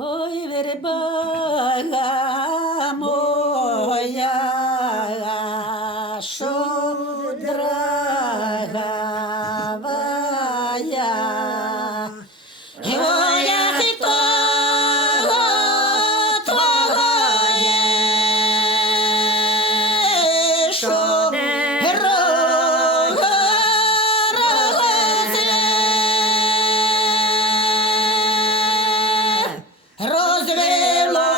Ой, верба моя, шудрагавая, ой, як і того твоє, що розвело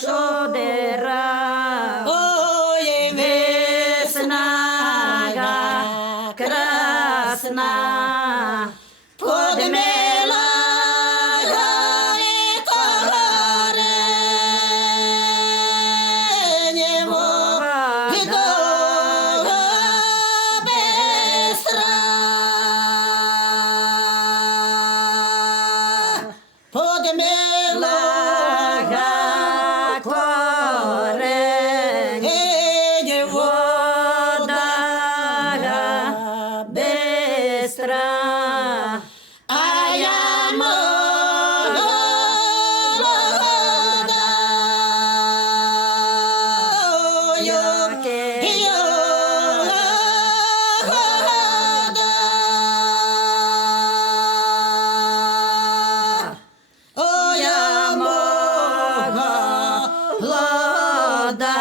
шудера, ой, весна красна, подмела коренево і до бистра. Подмела корень, вода бистра, а я молода, молода,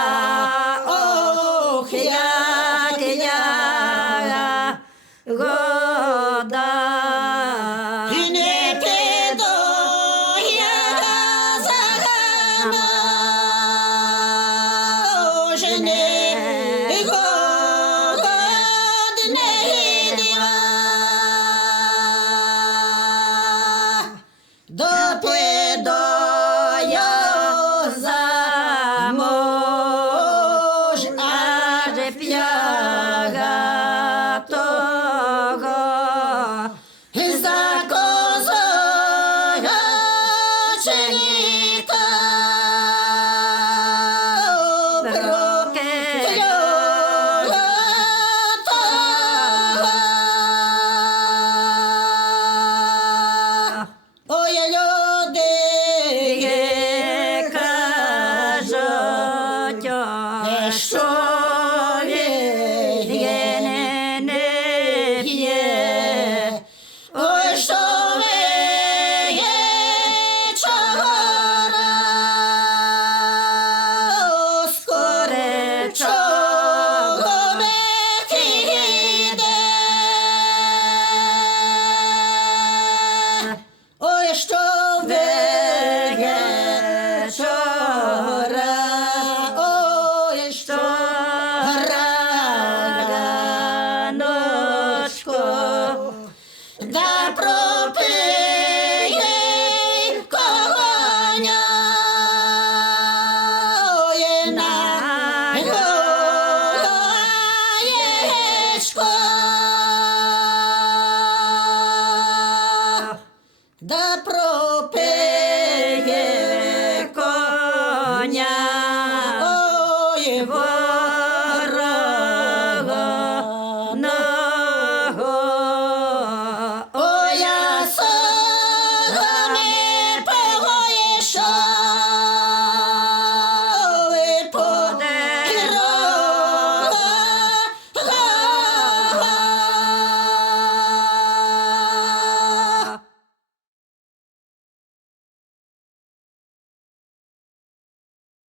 ох, як я года, і не піду я замужній, годний діва, допиду я замуж, аж п'ятого за козаченика проклятого. Ой, люди кажуть, що він не п'є, ой, що вечора скоре чоловік іде, ой, що вечора, ой, що раночку, да пропиє коня, ой, на яєчко, да пропиє коня, ой, вороного, ой, я соромі